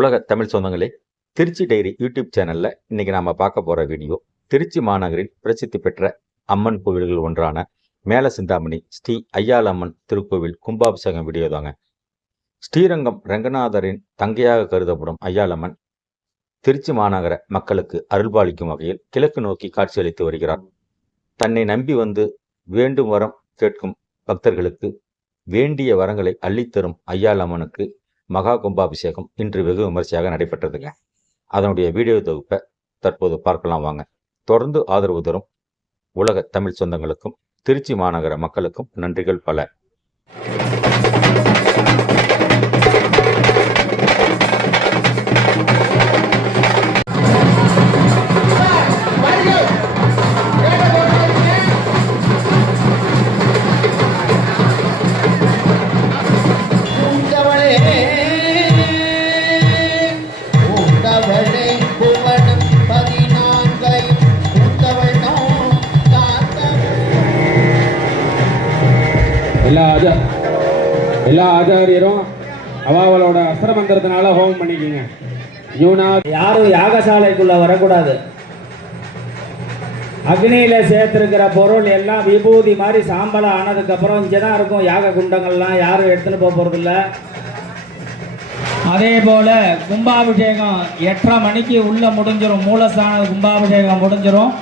உலக தமிழ் சொந்தங்களே, Trichy diary YouTube சேனல்ல இன்னைக்கு நாம பார்க்க போற வீடியோ திருச்சி மாநகரில் பிரசித்தி பெற்ற அம்மன் கோவில்கள் ஒன்றான மேல சிந்தாமணி ஸ்ரீ ஐயாளம்மன் திருக்கோவில் கும்பாபிஷேகம் வீடியோ தாங்க. ஸ்ரீரங்கம் ரங்கநாதரின் தங்கையாக கருதப்படும் ஐயாளம்மன் திருச்சி மாநகர மக்களுக்கு அருள்பாலிக்கும் வகையில் கிழக்கு நோக்கி காட்சியளித்து வருகிறார். தன்னை நம்பி வந்து வேண்டும் வரம் கேட்கும் பக்தர்களுக்கு வேண்டிய வரங்களை அள்ளித்தரும் ஐயாளம்மனுக்கு மகா கும்பாபிஷேகம் இன்று வெகு விமர்சையாக நடைபெற்றதுங்க. அதனுடைய வீடியோ தொகுப்பை தற்போது பார்க்கலாம் வாங்க. தொடர்ந்து ஆதரவு தரும் உலக தமிழ் சொந்தங்களுக்கும் திருச்சி மாநகர மக்களுக்கும் நன்றிகள் பல. எல்லா ஆச்சாரியரும் அவளோட அஸ்திர மந்திரத்தினால ஹோமம் பண்ணிக்கிங்க. யாரும் யாகசாலைக்குள்ள வரக்கூடாது. அக்னியில சேர்த்திருக்கிற பொருள் எல்லாம் விபூதி மாதிரி சாம்பலம் ஆனதுக்கு அப்புறம் இங்கதான் இருக்கும். யாக குண்டங்கள்லாம் யாரும் எடுத்துன்னு போறதில்ல. அதே போல கும்பாபிஷேகம் 8:30 மணிக்கு உள்ள முடிஞ்சிடும். மூலஸ்தான கும்பாபிஷேகம் முடிஞ்சிடும்.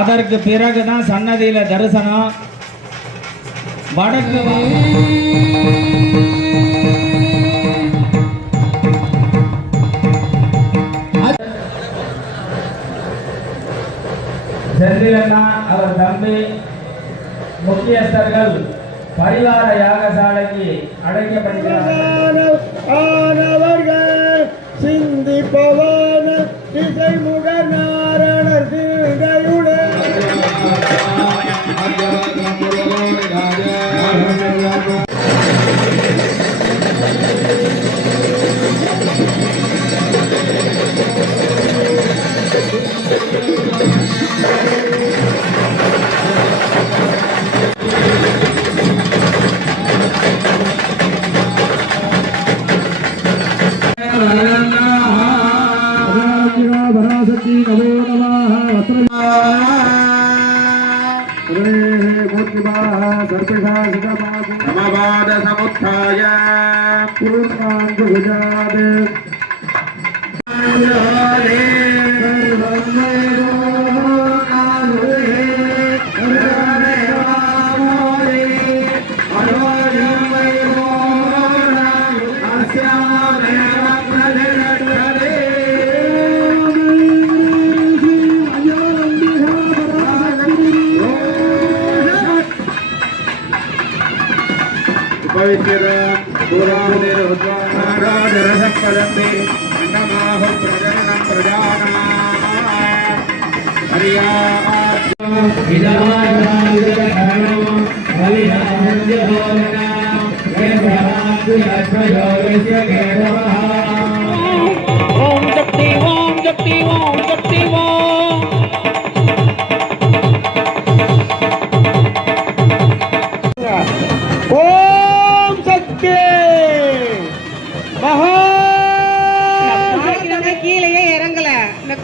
அதற்கு பிறகுதான் சன்னதியில தரிசனம். வடக்கு செந்திலண்ணா அவர் தம்பி முக்கியஸ்தர்கள் பரிவார யாகசாலைக்கு அழைக்கப்படுகிறார்கள். சிந்திப்பவன திசைமுக நாரணர் சிந்தையுடே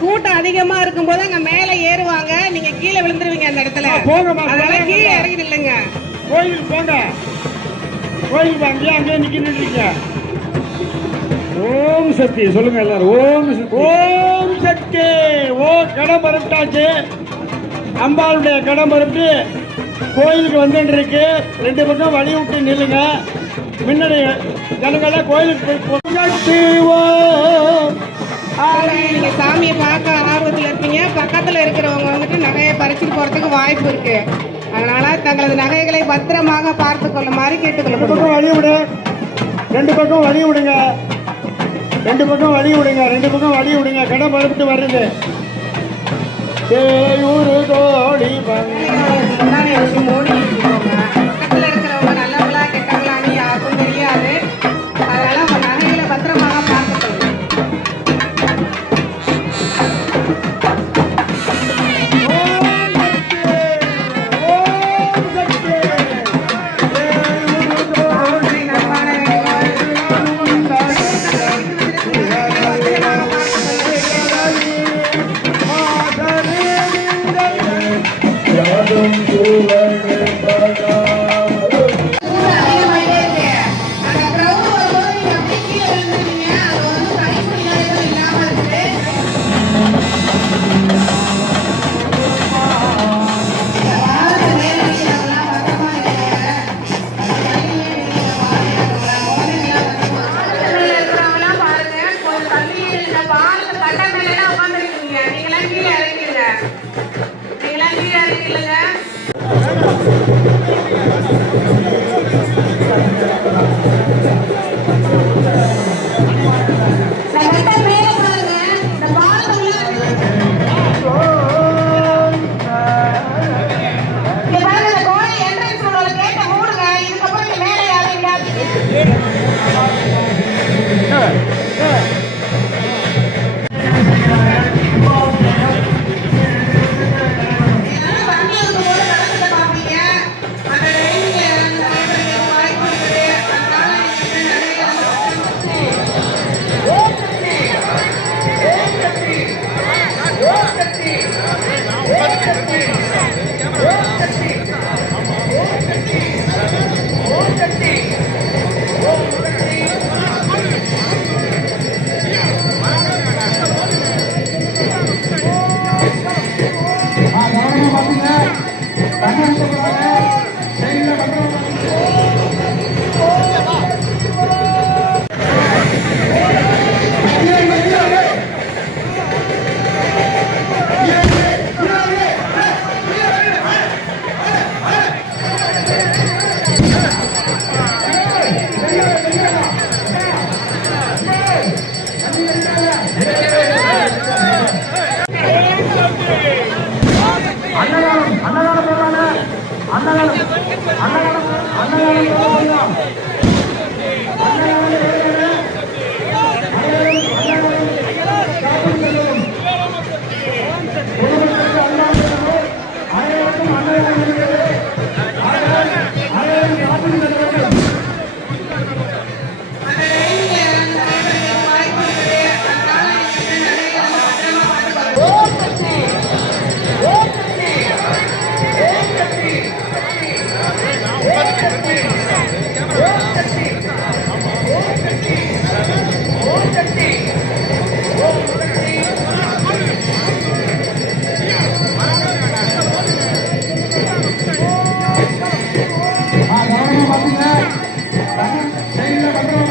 கூட்டம் அதிகமா இருக்கும் போது அங்க மேல ஏறுவாங்க. நீங்க கீழே விழுந்துருவீங்க. அந்த இடத்துல அதனால கீழே இறங்கி இல்லைங்க. கோயில் போங்க. கோயில் வாங்க. அங்கே நிக்கிறீங்க. ஓம் சக்தி சொல்லுங்க எல்லாரும். ஓம் சக்தி. ஓ கடம் பரப்பிட்டாச்சு. அம்பாளுடைய கடம் பரப்பி கோயிலுக்கு வந்துட்டு இருக்கு. 2 பக்கம் வழி விட்டு நில்லுங்க. முன்னாடி ஜனங்கள்லாம் கோயிலுக்கு நீங்க சாமியை பார்க்க ஆர்வத்தில் இருப்பீங்க. பக்கத்துல இருக்கிறவங்க வந்துட்டு நகையை பறிச்சுட்டு போறதுக்கு வாய்ப்பு இருக்கு. அதனால தங்களது நகைகளை பத்திரமாக பார்த்து கொள்ளுமாறு கேட்டுக்கொள்ளப்படும். வழி விடு. 2 பக்கம் வழி விடுங்க. 2 பக்கம் வழி விடுங்க. 2 பக்கம் வழி விடுங்க. கடன் பரப்பிட்டு வருது. முன்னாடி வச்சு மூடி பக்கத்துல இருக்கிறவங்க நல்லவங்களா கெட்டவங்களான்னு யாருக்கும் தெரியாது. அதனால அவங்க நகைகளை பத்திரமாக பார்த்து கொள்ளுங்க. பார்த்தீங்க